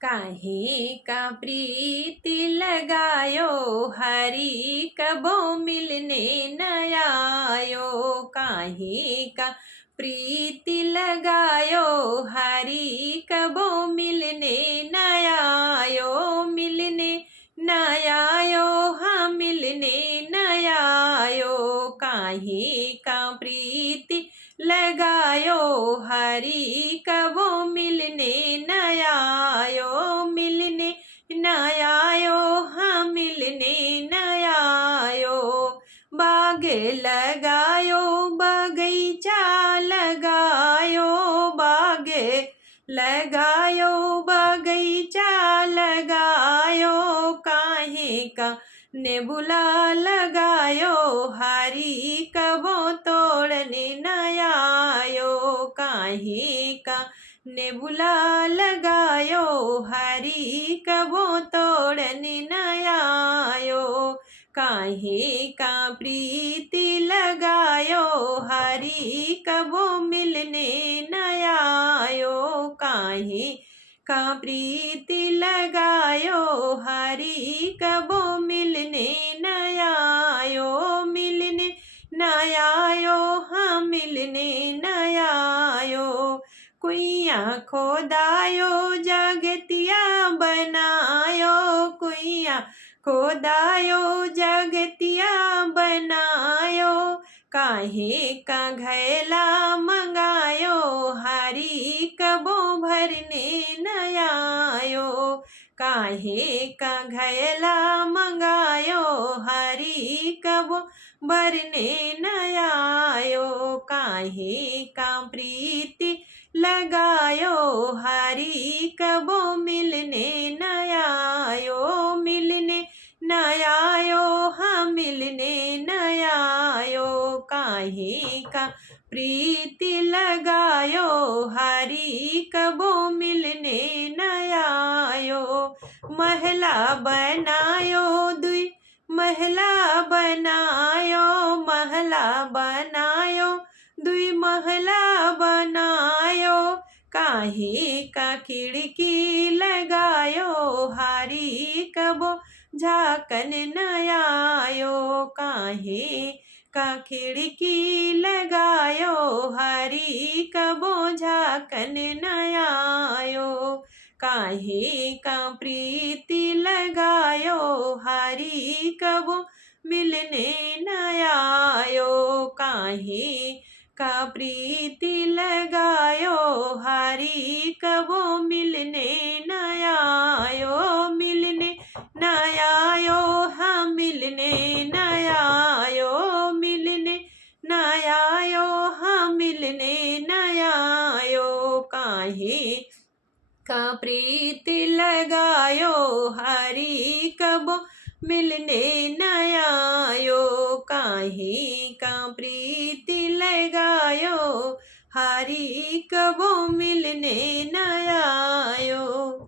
काहे का प्रीति लगायो, हरि कबो मिलने न आयो। काहे का प्रीति लगायो, हरि कबो मिलने न आयो। मिलने न आयो, हाँ मिलने न आयो। काहे का प्रीति लगायो, हरि कबो मिलने न आयो। मिलने न आयो, हाँ मिलने न आयो। बाग लगायो, बगीचा लगायो। बाग लगायो, बगीचा लगायो। काहे का नेबुला लगायो, हरि कबो तोड़ने न आयो। काहे का नेबुला लगायो, हरि कबो तोड़ने न आयो। काहे का प्रीति लगायो, हरि कबो मिलने न आयो। काहे का प्रीति लगायो, हरि कबो मिलने न आयो। मिलने न आयो, हाँ मिलने न आयो। कुइया खोदायो, जगतिया बनायो। कुइया खोदायो, जगतिया बनायो। काहे का घैला मंगायो, हरि कबो भरने न आयो। काहे का घैला मंगायो, हरि कबो भरने न आयो। काहे का प्रीति लगायो, हरि कबो मिलने न आयो। मिलने न आयो, हाँ मिलने न आयो। काहे का प्रीति लगायो, हरि कबो मिलने न आयो। महला बनायो, दुई महला बनायो। महला बनायो, दुई महला बनायो। काहे का खिड़की लगायो, हरि कबो झाकन न आयो। काहे का खिड़की लगायो, हरि कबो झाकन न आयो। काहे का प्रीति लगायो, हरि कबो मिलने न आयो। काहे का प्रीति लगायो, हरि कबो मिलने न आयो। मिलने न आयो, हाँ मिलने न आयो। मिलने न आयो, हाँ मिलने न आयो। काहे का प्रीति लगायो, हरि कबो मिलने न आयो। काहे का प्रीति लगायो, हरि कबो मिलने न आयो।